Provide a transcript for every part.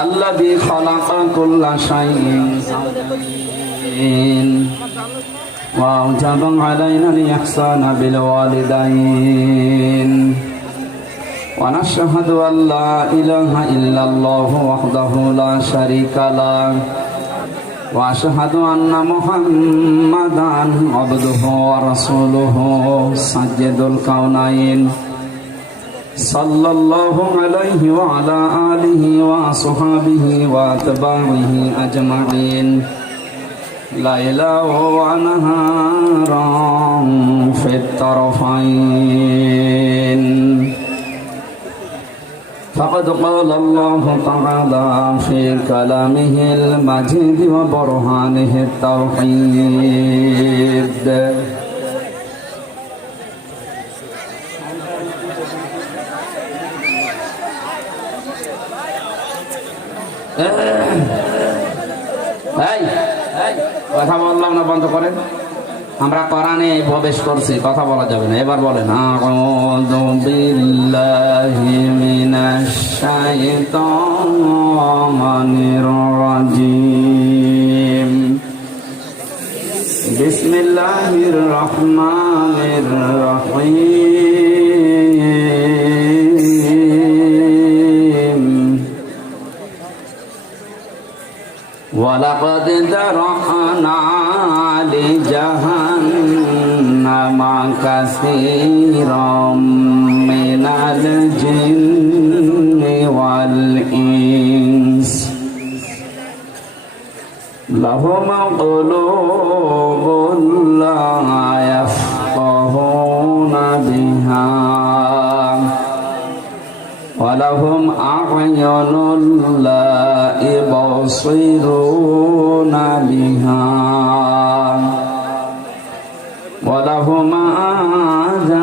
আল্লাহ দিয়ে খলাফা করলা সাইন وأوجب علينا الإحسان بالوالدين ونشهد أن لا إله إلا الله وحده لا شريك له وأشهد أن محمدا عبده ورسوله سجد الكونين صلى الله عليه وعلى آله وصحبه وأتباعه أجمعين. ليلا ونهارا في الطرفين. فقد قال الله تعالى في كلامه المجيد وبرهانه التوحيد. এই, কথা বললাম না বন্ধ করেন। আমরা কোরআনে প্রবেশ করছি কথা বলা যাবে না এবার বলেন আউযু বিল্লাহি মিনাশ শাইতানির রাজিম। বিসমিল্লাহির রহমানির রহিম। ولقد ذرأنا لجهنم كثيرا من الجن والإنس لهم قلوب ولهم أعين لا يبصرون بها ولهم آذان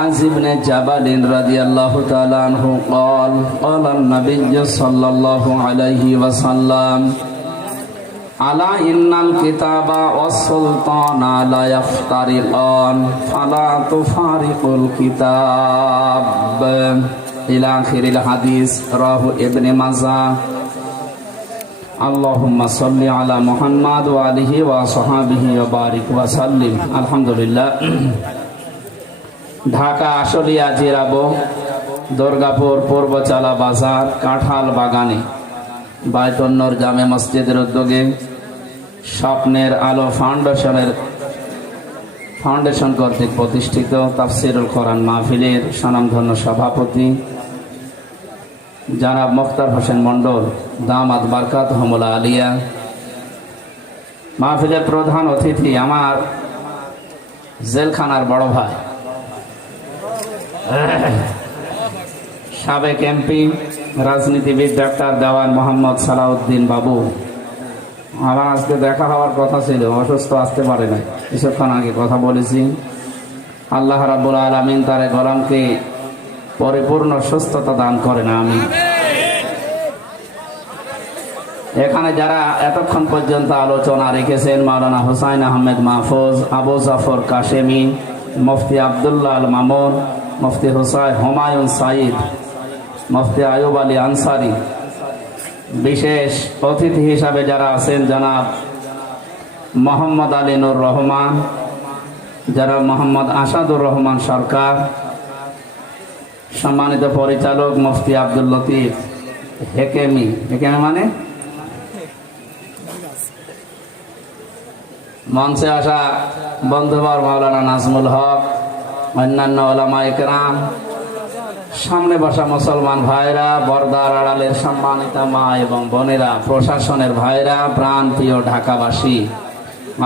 معاذ بن جبل رضي الله تعالى عنه قال قال النبي صلى الله عليه وسلم ألا إن الكتاب والسلطان لا يفترقان فلا تفارق الكتاب إلى آخر الحديث رواه ابن ماجه اللهم صل على محمد وآله وصحبه وبارك وسلم الحمد لله ঢাকা, আশুলিয়া জিরাবো, দুর্গাপুর পূর্বচালা বাজার, কাঁঠাল বাগানে। বায়তন্নর জামে মসজিদের উদ্যোগে স্বপ্নের আলো ফাউন্ডেশনের, ফাউন্ডেশন কর্তৃক প্রতিষ্ঠিত তাফসিরুল কোরআন মাহফিলের স্বনামধন্য সভাপতি জানাব মুখতার হোসেন মণ্ডল দামাদ বারকাত হমলা আলিয়া। মাহফিলের প্রধান অতিথি আমার জেলখানার বড় ভাই। সাবেক এমপি, রাজনীতিবিদ ডাক্তার দেওয়ান মোহাম্মদ সালাউদ্দিন বাবু। আমার আজকে দেখা হওয়ার কথা ছিল, অসুস্থ আসতে পারে না কিছুক্ষণ আগে কথা বলেছি। আল্লাহ রাবুল আলমিন তার গরমকে পরিপূর্ণ সুস্থতা দান করেন আমি এখানে যারা এতক্ষণ পর্যন্ত আলোচনা রেখেছেন, মাওলানা হুসাইন আহমেদ মাহফুজ, আবু জাফর কাশেমি, মুফতি আবদুল্লাহ আল মামুন মুফতি হুসাইন হুমায়ুন সাইদ মুফতি আয়ুব আলী আনসারি বিশেষ অতিথি হিসাবে যারা আছেন জনাব মোহাম্মদ আলী নুর রহমান, যারা মোহাম্মদ আসাদুর রহমান সরকার, সম্মানিত পরিচালক মুফতি আব্দুল লতিফ হেকেমি। হেকেমি মানে? মঞ্চে আসা বন্ধুবর মাওলানা নাজমুল হক অন্যান্য ওলামা ইকরাম সামনে বসা মুসলমান ভাইরা, বর্দার আড়ালের সম্মানিত মা এবং বোনেরা, প্রশাসনের ভাইরা প্রাণ প্রিয় ঢাকাবাসী,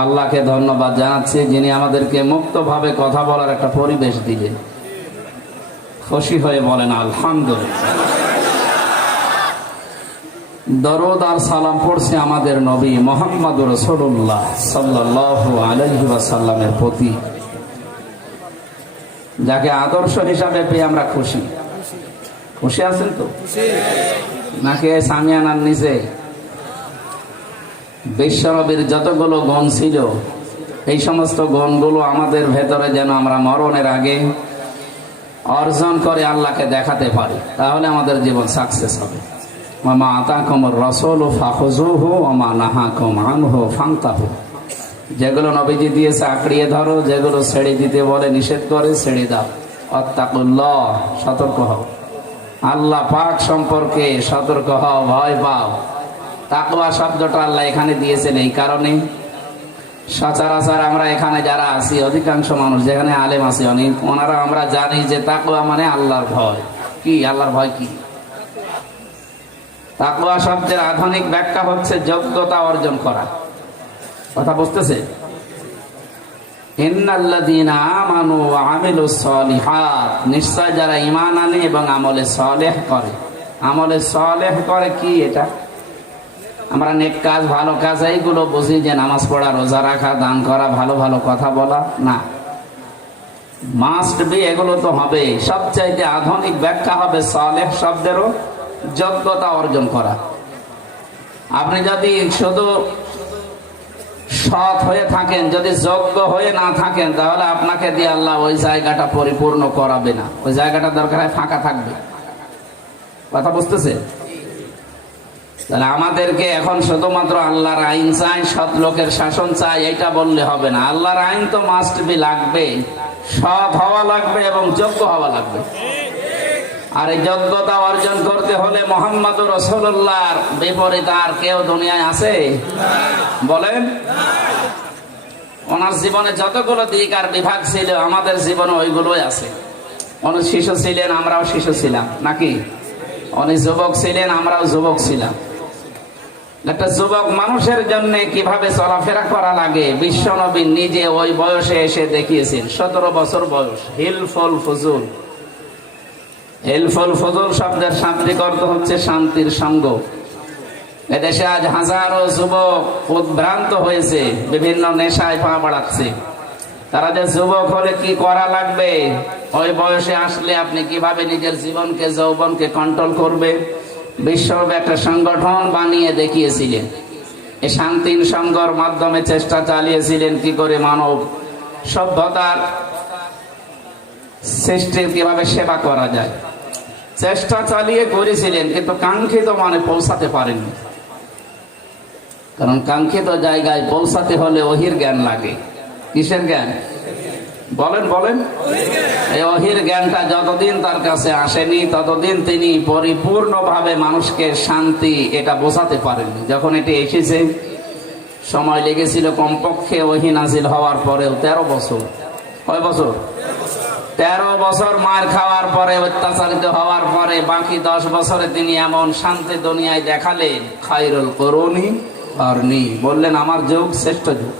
আল্লাহকে ধন্যবাদ জানাচ্ছি যিনি আমাদেরকে মুক্তভাবে কথা বলার একটা পরিবেশ দিলেন। খুশি হয়ে বলেন, আলহামদুলিল্লাহ। দরদ আর সালাম পড়ছে আমাদের নবী মোহাম্মদ রসুল্লাহ সাল্লাহ আলহি সাল্লামের প্রতি। যাকে আদর্শ হিসাবে পেয়ে আমরা খুশি। খুশি আছেন তো? নাকি সামিয়ানার নিচে বিশ্বনবীর যতগুলো গণ ছিল, এই সমস্ত গণগুলো আমাদের ভেতরে যেন আমরা মরণের আগে অর্জন করে আল্লাহকে দেখাতে পারি, তাহলে আমাদের জীবন সাকসেস হবে। মামা আতা কমর রসল ও ফাহজুহু ওমা নাহা কমান হো ফাংতাহু যেগুলো নবীজি দিয়েছে আঁকড়িয়ে ধরো, যেগুলো ছেড়ে দিতে বলে নিষেধ করে ছেড়ে দাও। অত্যাকুল্লাহ সতর্ক হও। আল্লাহ পাক সম্পর্কে সতর্ক হও, ভয় পাও। তাকওয়া শব্দটা আল্লাহ এখানে দিয়েছেন এই কারণে। সচরাচর আমরা এখানে যারা আছি, অধিকাংশ মানুষ, যেখানে আলেম আছি, অনেক ওনারা আমরা জানি যে তাকওয়া মানে আল্লাহর ভয়। কি? আল্লাহর ভয় কি? তাকওয়া শব্দের আধুনিক ব্যাখ্যা হচ্ছে যোগ্যতা অর্জন করা। কথা বুঝতেছে নিশ্চয় যারা ঈমান আনে এবং আমলে সলেহ করে। আমলে সলেহ করে কি এটা? আমরা নেক কাজ, ভালো কাজ, এইগুলো বুঝি যে নামাজ পড়া, রোজা রাখা, দান করা, ভালো ভালো কথা বলা, না। মাস্ট বি এগুলো তো হবে। সবচাইতে আধুনিক ব্যাখ্যা হবে সলেহ শব্দেরও যোগ্যতা অর্জন করা। আপনি যদি শুধু সৎ হয়ে থাকেন, যদি যোগ্য হয়ে না থাকেন, তাহলে আপনাকে দিয়ে আল্লাহ ওই জায়গাটা পরিপূর্ণ করাবে না। ওই জায়গাটা দরকার হয় ফাঁকা থাকবে। কথা বুঝতেছে? তাহলে আমাদেরকে এখন শুধুমাত্র আল্লাহর আইন চাই, সৎ লোকের শাসন চাই এটা বললে হবে না। আল্লাহর আইন তো মাস্ট বি লাগবে। সৎ হওয়া লাগবে এবং যোগ্য হওয়া লাগবে। আর এই যোগ্যতা অর্জন করতে হলে মোহাম্মদ রসুল্লাহর বিপরীত আর কেউ দুনিয়ায় আছে? বলেন। ওনার জীবনে যতগুলো দিক আর বিভাগ ছিল, আমাদের জীবনে ওইগুলোই আছে। উনি শিশু ছিলেন, আমরাও শিশু ছিলাম, নাকি? উনি যুবক ছিলেন, আমরাও যুবক ছিলাম। একটা যুবক মানুষের জন্য কীভাবে চলাফেরা করা লাগে বিশ্ব নবী নিজে ওই বয়সে এসে দেখিয়েছেন, সতেরো বছর বয়স হিলফল ফজুল হেলফল ফজল শব্দের শান্তিক অর্থ হচ্ছে শান্তির সঙ্গ। এদেশে আজ হাজারো যুবক উদ্ভ্রান্ত হয়েছে, বিভিন্ন নেশায় পা বাড়াচ্ছে। তারা যে যুবক হলে কি করা লাগবে? ওই বয়সে আসলে আপনি কীভাবে নিজের জীবনকে, যৌবনকে কন্ট্রোল করবে? বিশ্বব্যাপী একটা সংগঠন বানিয়ে দেখিয়েছিলেন। এই শান্তির সঙ্গর মাধ্যমে চেষ্টা চালিয়েছিলেন কি করে মানব সভ্যতার সৃষ্টির কীভাবে সেবা করা যায়। চেষ্টা চালিয়ে করেছিলেন, কিন্তু কাঙ্ক্ষিত মানে পৌঁছাতে পারেননি। কারণ কাঙ্ক্ষিত জায়গায় পৌঁছাতে হলে অহির জ্ঞান লাগে। কিসের জ্ঞান? বলেন বলেন। এই অহির জ্ঞানটা যতদিন তার কাছে আসেনি, ততদিন তিনি পরিপূর্ণভাবে মানুষকে শান্তি এটা বোঝাতে পারেননি। যখন এটি এসেছে, সময় লেগেছিল কমপক্ষে ওহি নাজিল হওয়ার পরেও তেরো বছর। কয় বছর? তেরো বছর মার খাওয়ার পরে, অত্যাচারিত হওয়ার পরে, বাকি দশ বছরে তিনি এমন শান্তি দুনিয়ায় দেখালেন খাইরুল করুনি করনি বললেন, আমার যুগ, শ্রেষ্ঠ যুগ।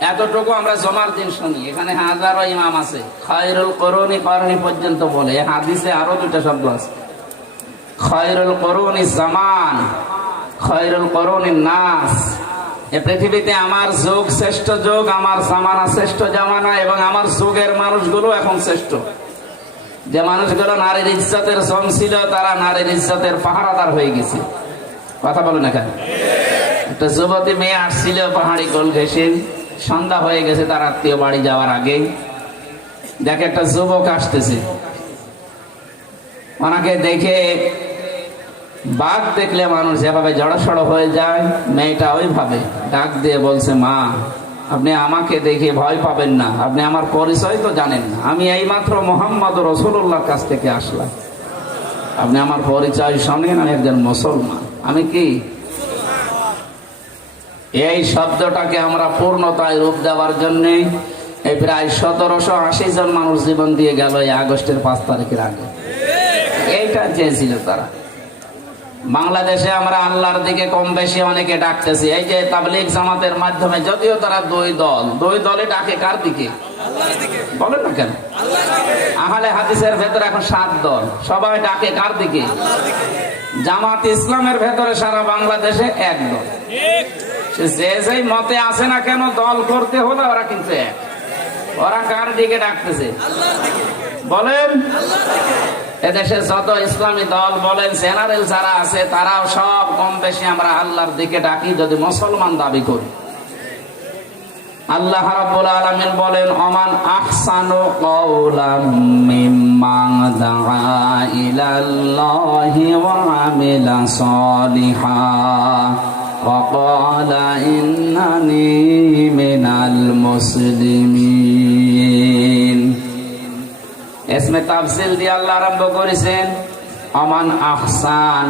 এতটুকু আমরা জমার দিন শুনি। এখানে হাজারো ইমাম আছে। খায়রুল করুনি করনি পর্যন্ত বলে। হাদিসে আরও দুটা শব্দ আছে। খয়রুল করুনি জামান, খয়রুল করুনি নাস। এ পৃথিবীতে আমার যুগ শ্রেষ্ঠ যুগ, আমার জামানা শ্রেষ্ঠ জামানা এবং আমার যুগের মানুষগুলো এখন শ্রেষ্ঠ। যে মানুষগুলো নারীর ইজ্জতের জম ছিল, তারা নারীর ইজ্জতের পাহারাদার হয়ে গেছে। কথা বলেন এখানে। একটা যুবতী মেয়ে আসছিল পাহাড়ি কোল ঘেসে সন্ধ্যা হয়ে গেছে তার আত্মীয় বাড়ি যাওয়ার আগে। দেখে একটা যুবক আসতেছে। ওনাকে দেখে বাঘ দেখলে মানুষ যেভাবে জড়সড় হয়ে যায়, মেয়েটা ওইভাবে ডাক দিয়ে বলছে, মা, আপনি আমাকে দেখে ভয় পাবেন না। আপনি আমার পরিচয় তো জানেন না। আমি এইমাত্র মোহাম্মদ রসুল্লাহর কাছ থেকে আসলাম। আপনি আমার পরিচয় শোনেন, আমি একজন মুসলমান। আমি কি? এই শব্দটাকে আমরা পূর্ণতায় রূপ দেওয়ার জন্য এই প্রায় সতেরোশো আশি জন মানুষ জীবন দিয়ে গেল এই আগস্টের পাঁচ তারিখের আগে। এইটা চেয়েছিল তারা। বাংলাদেশে আমরা আল্লাহর দিকে কম বেশি অনেকে ডাকতেছি। এই যে তাবলিগ জামাতের মাধ্যমে যদিও তারা দুই দল দুই দলে ডাকে কার দিকে? বলেন না কেন? আহলে হাদিসের ভেতরে এখন সাত দল। সবাই ডাকে কার দিকে? জামাত ইসলামের ভেতরে সারা বাংলাদেশে এক দল। যে যেই মতে আছে না কেন দল করতে হলে ওরা কিন্তু এক। ওরা কার দিকে ডাকতেছে? বলেন। এদেশে যত ইসলামী দল বলেন, জেনারেল যারা আছে, তারাও সব কম বেশি আমরা আল্লাহর দিকে ডাকি যদি মুসলমান দাবি করি। আল্লাহ রাব্বুল আলামিন বলেন ওমান আহসানু কওলাম দাআ ইলাল্লাহি ওয়া আমিলা ওয়া ক্বালা ইন্নানি মিনাল মুসলিমিন। এসমে তাফসিল দিয়ে আল্লাহ আরম্ভ করেছেন, অমান আহসান।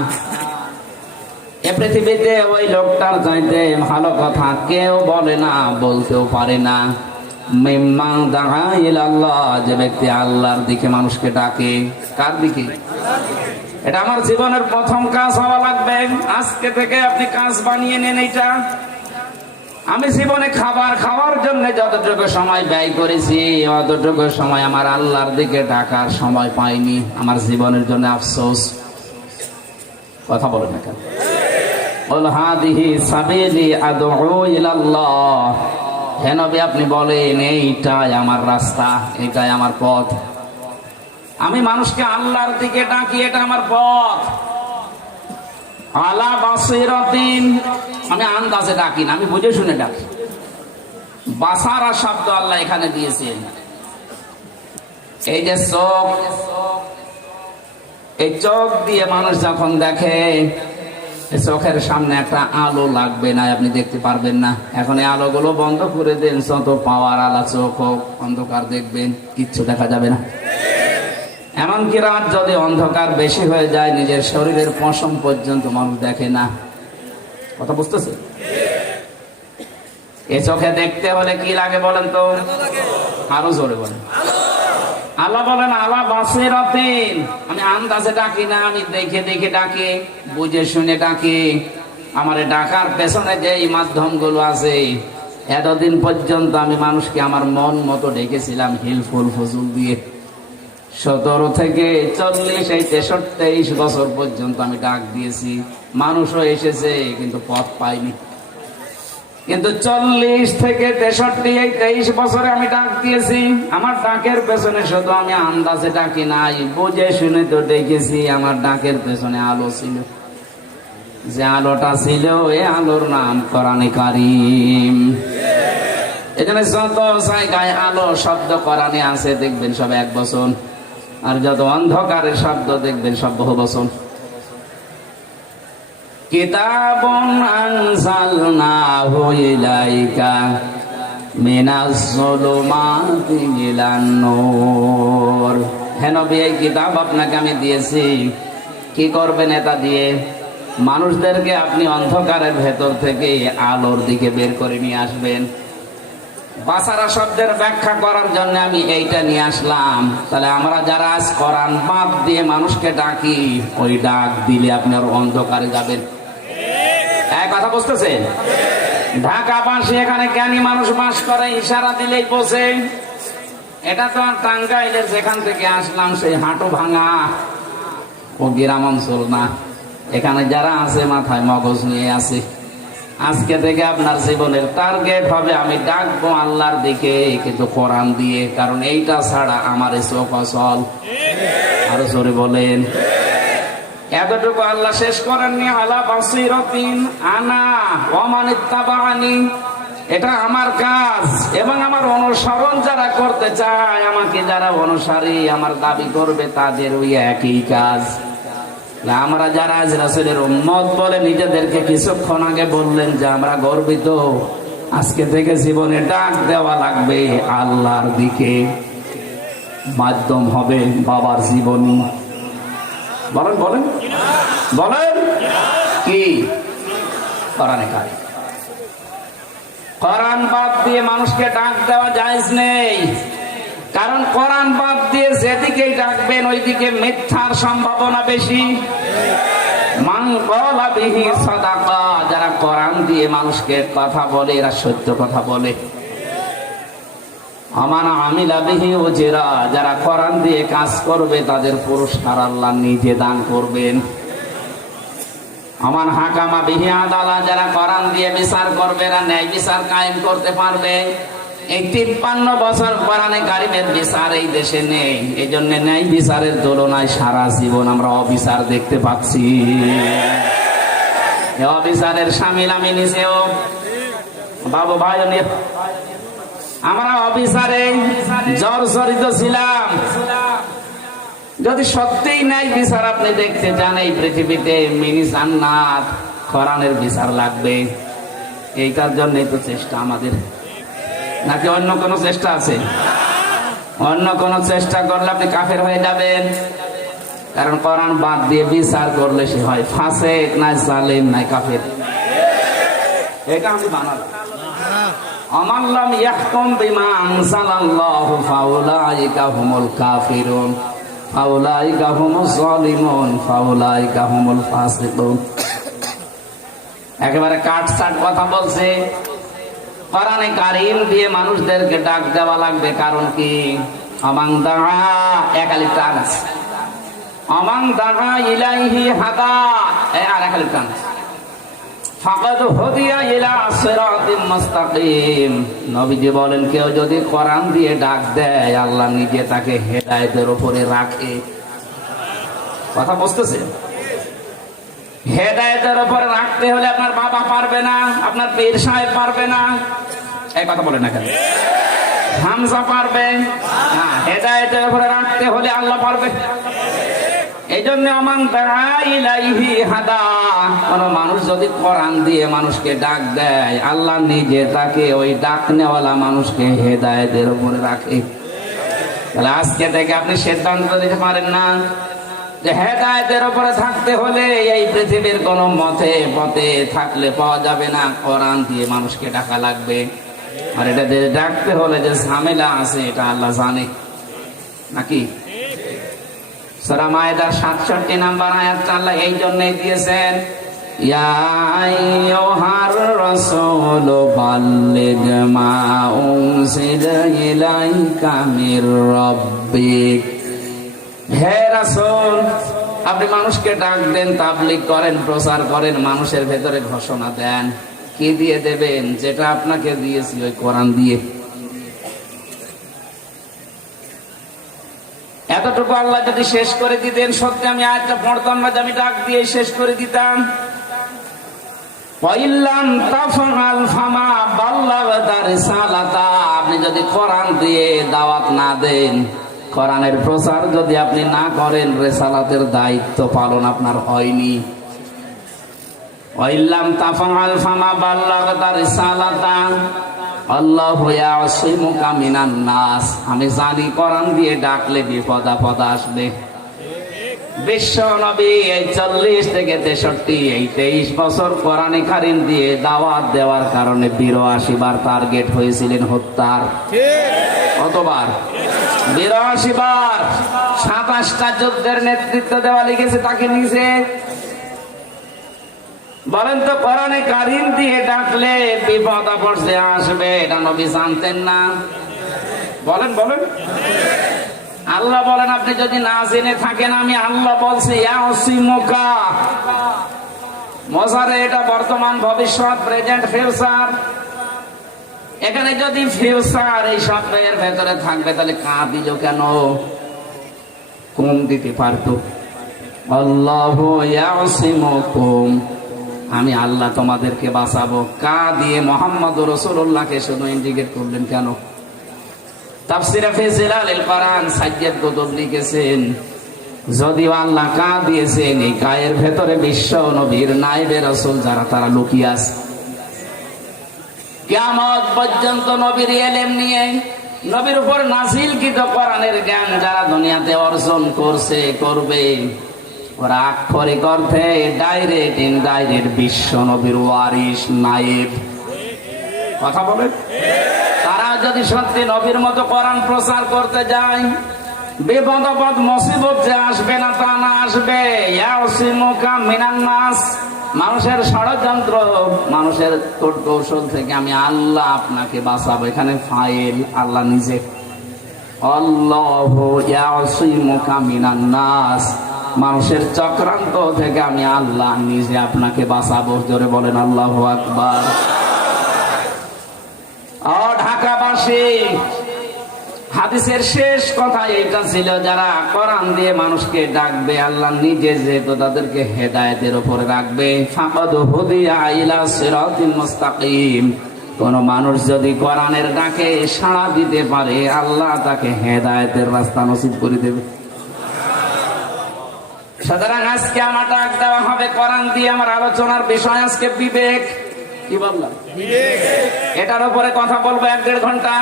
এ পৃথিবীতে ওই লোকটার চাইতে ভালো কথা কেউ বলে না, বলতেও পারে না। মিম্মাং দাহা ইলাল্লাহ, যে ব্যক্তি আল্লাহর দিকে মানুষকে ডাকে, কার দিকে? এটা আমার জীবনের প্রথম কাজ হওয়া লাগবে। আজকে থেকে আপনি কাজ বানিয়ে নেন এটা আমি জীবনে খাবার খাওয়ার জন্য যতটুকু সময় ব্যয় করেছি, অতটুকু সময় আমার আল্লাহর দিকে ডাকার সময় পাইনি। আমার জীবনের জন্য আফসোস। কথা বলেন না কেন? বল আপনি বলেন, এইটাই আমার রাস্তা, এটাই আমার পথ। আমি মানুষকে আল্লাহর দিকে ডাকি, এটা আমার পথ। আলা বাসিরাতিন। আমি আন্দাজে ডাকি না, আমি বুঝে শুনে ডাকি। বাসারা শব্দ আল্লাহ এখানে দিয়েছেন। এই যে চোখ, এই চোখ দিয়ে মানুষ যখন দেখে চোখের সামনে একটা আলো লাগবে না, আপনি দেখতে পারবেন না। এখন এই আলোগুলো বন্ধ করে দেন, যত পাওয়ার আলা চোখ হোক, অন্ধকার দেখবেন, কিচ্ছু দেখা যাবে না। এমনকি রাত যদি অন্ধকার বেশি হয়ে যায়, নিজের শরীরের পশম পর্যন্ত মানুষ দেখে না। কথা বুঝতেছে? এ চোখে দেখতে হলে কি লাগে বলেন তো? আরও জোরে বলেন। আল্লাহ বলেন আল্লাহ বাসের আমি আন্দাজে ডাকি না, আমি দেখে দেখে ডাকি, বুঝে শুনে ডাকি। আমার ডাকার পেছনে যে মাধ্যমগুলো আছে, এতদিন পর্যন্ত আমি মানুষকে আমার মন মতো ডেকেছিলাম হিলফুল ফজুল দিয়ে। সতেরো থেকে চল্লিশ, এই তেষট্টি তেইশ বছর পর্যন্ত আমি ডাক দিয়েছি। মানুষও এসেছে, কিন্তু পথ পাইনি। কিন্তু চল্লিশ থেকে তেষট্টি, এই তেইশ বছরে আমি ডাক দিয়েছি। আমার ডাকের পেছনে শুধু আমি আন্দাজে ডাকি নাই, বুঝে শুনে তো ডেকেছি আমার ডাকের পেছনে আলো ছিল। যে আলোটা ছিল, এ আলোর নাম কোরআনে কারিম। এখানে যত জায়গায় আলো, শব্দ কোরআনে আছে, দেখবেন সব এক বছর আর যত অন্ধকারের শব্দ দেখবেন, সব বহু বছর কিতাবুন এই কিতাব আপনাকে আমি দিয়েছি। কি করবেন এটা দিয়ে? মানুষদেরকে আপনি অন্ধকারের ভেতর থেকে আলোর দিকে বের করে নিয়ে আসবেন। বাসারা শব্দের ব্যাখ্যা করার জন্য আমি এইটা নিয়ে আসলাম। তাহলে আমরা যারা আজ কোরআন বাদ দিয়ে মানুষকে ডাকি, ওই ডাক দিলে আপনি আর অন্ধকারে যাবেন। এক কথা বুঝতেছেন? ঢাকা বাসী এখানে জ্ঞানী মানুষ বাস করে, ইশারা দিলেই বসে এটা তো আর টাঙ্গাইলের যেখান থেকে আসলাম, সেই হাঁটু ভাঙা। ও গ্রাম অঞ্চল না। এখানে যারা আছে, মাথায় মগজ নিয়ে আছে। আজকে থেকে আপনার জীবনের টার্গেট হবে, আমি ডাকবো আল্লাহর দিকে, কিন্তু কোরআন দিয়ে, কারণ এইটা ছাড়া আমার চোখ অচল আরও জোরে বলেন। এতটুকু আল্লাহ শেষ করেননি, আলা বাসিরাতিন আনা ওমানিত্তাবানি এটা আমার কাজ এবং আমার অনুসরণ যারা করতে চায়, আমাকে যারা অনুসারী, আমার দাবি করবে তাদের ওই একই কাজ। আমরা যারা আজ রাসুলের উম্মত বলে নিজেদেরকে কিছুক্ষণ আগে বললেন যে আমরা গর্বিত। আজকে থেকে জীবনে ডাক দেওয়া লাগবে আল্লাহর দিকে। মাধ্যম হবে বাবার জীবনী। বলেন বলেন। বলেন। কি? কোরআনে কোরআন বাদ দিয়ে মানুষকে ডাক দেওয়া যায় নেই। কারণ কোরআন বাদ দিয়ে যেদিকেই ডাকবেন, ওইদিকে মিথ্যার সম্ভাবনা বেশি। যারা কোরআন দিয়ে মানুষকে কথা বলে, এরা সত্য কথা বলে। যারা কোরআন দিয়ে কাজ করবে, তাদের পুরস্কার আল্লাহ নিজে দান করবেন। আমার হাকামা বিহি আদালা, যারা কোরআন দিয়ে বিচার করবে, এরা ন্যায় বিচার কায়েম করতে পারবে। এই তিপ্পান্ন বছর কারিমের বিচার এই দেশে নেই। এই জন্য বিচারের তুলনায় সারা জীবন আমরা অবিচার দেখতে পাচ্ছি। অবিচারের সামিল আমি নিজেও। বাবু, ভাই আমরা অবিচারে জর্জরিত ছিলাম। যদি সত্যিই নাই বিচার, আপনি দেখতে চান এই পৃথিবীতে মিনি জান্নাত, কোরআনের বিচার লাগবে। এইটার জন্যই তো চেষ্টা আমাদের। নাকি অন্য কোনো চেষ্টা আছে? অন্য কোনো চেষ্টা করলে আপনি কাফের হয়ে যাবেন। কারণ কোরআন বাদ দিয়ে বিচার করলে সে হয় ফাঁসে নাই জালেম নাই কাফের। একেবারে কাট সাট কথা বলছে। কোরআনে কারিম দিয়ে মানুষদেরকে ডাক দেওয়া লাগবে, কারণ কি? আমাং দাহা একালি টান আছে। আমাং দাহা ইলাইহি এ আর একালি টান আছে। বলেন, কেউ যদি দিয়ে ডাক দেয়, আল্লাহ নিজে তাকে হেদায়েতের উপরে রাখে। কথা বুঝতেছে হেদায়েতের উপরে রাখতে হলে আপনার বাবা পারবে না, আপনার পীর সাহেব পারবে না। এই কথা বলে না কেন? হামজা পারবে না, হেদায়েতের উপরে রাখতে হলে আল্লাহ পারবে। এই জন্য আমার ইলাইহি কোন মানুষ যদি কোরআন দিয়ে মানুষকে ডাক দেয়, আল্লাহ নিজে তাকে ওই ডাক নেওয়ালা মানুষকে হেদায়েতের উপরে রাখে। তাহলে আজকে থেকে আপনি সিদ্ধান্ত দিতে পারেন না। হেদায়েতের উপরে থাকতে হলে এই পৃথিবীর কোন মতে পথে থাকলে পাওয়া যাবে না। কোরআন দিয়ে মানুষকে ডাকা লাগবে। আর এটা ডাকতে হলে যে ঝামেলা আছে, এটা আল্লাহ জানে। নাকি? সূরা মায়েদার সাতষট্টি নাম্বার আয়াতটা আল্লাহ এই জন্যই দিয়েছেন, ইয়া আইয়ুহার রাসূল, বাল্লিগ মা উনজিলা ইলাইকা মির রাব্বিক। আপনি মানুষকে ডাক দেন, তাবলিগ করেন, প্রচার করেন, মানুষের ভেতরে ঘোষণা দেন। কি দিয়ে দেবেন? যেটা আপনাকে দিয়েছি, ওই কোরআন দিয়ে। এতটুকু আল্লাহ যদি শেষ করে দিতেন, সত্যি আমি আয়টা পড়তাম না আমি ডাক দিয়ে শেষ করে দিতাম। আপনি যদি কোরআন দিয়ে দাওয়াত না দেন কোরআনের প্রচার যদি আপনি না করেন রেসালাতের দায়িত্ব পালন আপনার হয়নি। ওয়াইল্লাম তাফআল ফামা বাল্লাগতা রিসালাতা। নাস। আমি জানি কোরআন দিয়ে ডাকলে বিপদ আপদ আসবে। বিশ্ব নবী এই চল্লিশ থেকে তেষট্টি এই তেইশ বছর কোরআনে কারিম দিয়ে দাওয়াত দেওয়ার কারণে বিরাশি বার টার্গেট হয়েছিলেন হত্যার। কতবার? বিরাশি বার সাতাশটা যুদ্ধের নেতৃত্ব দেওয়া লিখেছে তাকে বলেন তো দিয়ে ডাকলে বিপদ আসবে, এটা নবী জানতেন না। বলেন বলেন। আল্লাহ বলেন, আপনি যদি না জেনে থাকেন, আমি আল্লাহ বলছি মজারে এটা বর্তমান ভবিষ্যৎ প্রেজেন্ট ফিউচার এখানে যদি ফিউচার এই শব্দের ভেতরে থাকবে, তাহলে কা দিল কেন? কম দিতে পারতো। আল্লাহ আমি আল্লাহ তোমাদেরকে বাঁচাবো। কা দিয়ে মোহাম্মদ রসুল্লাহকে শুধু ইন্ডিকেট করলেন কেন? তাফসিরা লিখেছেন, যদিও আল্লাহ কা দিয়েছেন, এই গায়ের ভেতরে বিশ্ব নবীর নাইবে রসুল যারা তারা লুকিয়ে আছে। কিয়ামত পর্যন্ত নবীর এলেম নিয়ে, নবীর উপর নাজিল কৃত কোরআনের জ্ঞান যারা দুনিয়াতে অর্জন করছে, করবে। ওরা আক্ষরিক অর্থে ডাইরেক্ট ইনডাইরেক্ট বিশ্ব নবীর ওয়ারিস নায়েব। কথা বলেন? তারা যদি সত্যি নবীর মতো কোরআন প্রচার করতে যায়, বিপদ মুসিবত যে আসবে না তা না আসবে। ইয়াসিমুকা মিনান নাস। মানুষের ষড়যন্ত্র, মানুষের কৌট কৌশল থেকে আমি আল্লাহ আপনাকে বাঁচাবো। এখানে ফাইল, আল্লাহ নিজে। মানুষের চক্রান্ত থেকে আমি আল্লাহ নিজে আপনাকে বাঁচাবো। জোরে বলেন, আল্লাহ আকবার। ঢাকাবাসী হাদিসের শেষ কথা এটা ছিল যারা কোরআন দিয়ে মানুষকে ডাকবে আল্লাহ নিজে যেহেতু তাদেরকে হেদায়েতের উপরে রাখবে। ফাকাদ হুদিয়া ইলা মুস্তাকিম। কোন মানুষ যদি কোরআনের ডাকে সাড়া দিতে পারে আল্লাহ তাকে হেদায়েতের রাস্তা নসিব করে দেবে। সুতরাং আজকে আমার ডাক দেওয়া হবে কোরআন দিয়ে আমার আলোচনার বিষয় আজকে বিবেক। কি বললাম? এটার উপরে কথা বলব এক দেড় ঘণ্টা।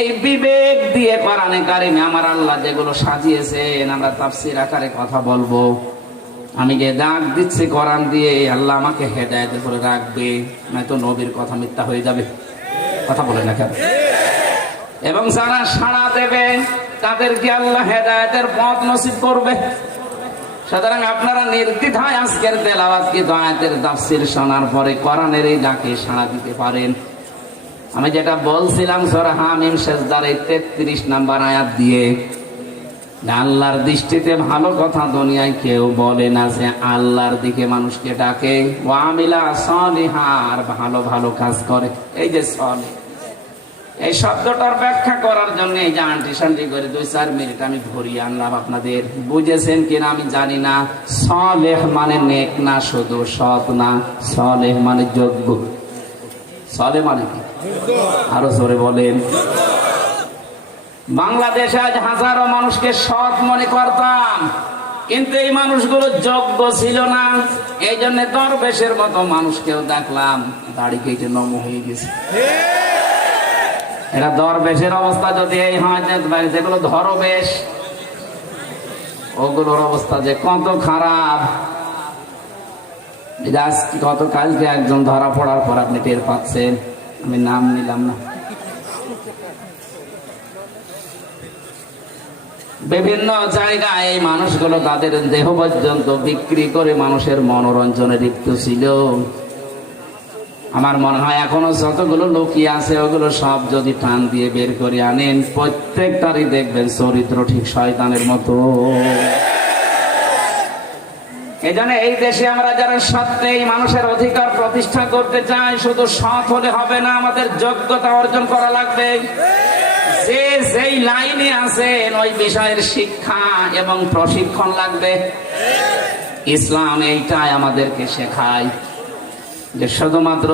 এই বিবেক দিয়ে কোরআনে কারিমে আমার আল্লাহ যেগুলো সাজিয়েছেন, আমরা তাফসির আকারে কথা বলব। আমি যে ডাক দিচ্ছি কোরআন দিয়ে আল্লাহ আমাকে হেদায়তের করে রাখবে, নয়তো নবীর কথা মিথ্যা হয়ে যাবে। কথা বলে না কেন? এবং যারা সাড়া দেবে, তাদেরকে আল্লাহ হেদায়তের পথ নসিব করবে। সুতরাং আপনারা নির্দ্বিধায় আজকের তেলাওয়াত কি দয়াতের তাফসির শোনার পরে কোরআনের এই ডাকে সাড়া দিতে পারেন। আমি যেটা বলছিলাম সরা হামিম শেষদার এই তেত্রিশ নাম্বার আয়াত দিয়ে আল্লাহর দৃষ্টিতে ভালো কথা দুনিয়ায় কেউ বলে না যে আল্লাহর দিকে মানুষকে ডাকে। সলিহার ভালো ভালো কাজ করে। এই যে সলে। এই শব্দটার ব্যাখ্যা করার জন্য এই যে আন্টি শান্টি করে দুই চার মিনিট আমি ধরিয়ে আনলাম আপনাদের। বুঝেছেন কিনা আমি জানি না। সলেহ মানে নেক না শুধু সৎ না, সলেহ মানে যোগ্য। সলে মানে কি? আরও জোরে বলেন। বাংলাদেশে আজ হাজারো মানুষকে সৎ মনে করতাম, কিন্তু এই মানুষগুলো যোগ্য ছিল না। এই জন্য দরবেশের মতো মানুষকেও দেখলাম, দাড়ি কেটে নম হয়ে গেছে। এরা দরবেশের অবস্থা যদি এই হয় যেগুলো ধরবেশ, ওগুলোর অবস্থা যে কত খারাপ। কত গতকালকে একজন ধরা পড়ার পর আপনি টের পাচ্ছেন। আমি নাম নিলাম না। বিভিন্ন জায়গায় এই মানুষগুলো তাদের দেহ পর্যন্ত বিক্রি করে মানুষের মনোরঞ্জনে লিপ্ত ছিল। আমার মনে হয় এখনও যতগুলো লোকই আছে, ওগুলো সব যদি টান দিয়ে বের করে আনেন, প্রত্যেকটারই দেখবেন চরিত্র ঠিক শয়তানের মতো। এই জন্য এই দেশে আমরা যারা সত্যি মানুষের অধিকার প্রতিষ্ঠা করতে চাই, শুধু সৎ হলে হবে না, আমাদের যোগ্যতা অর্জন করা লাগবে। যে যেই লাইনে আছেন, ওই বিষয়ের শিক্ষা এবং প্রশিক্ষণ লাগবে। ইসলাম এইটাই আমাদেরকে শেখায় যে শুধুমাত্র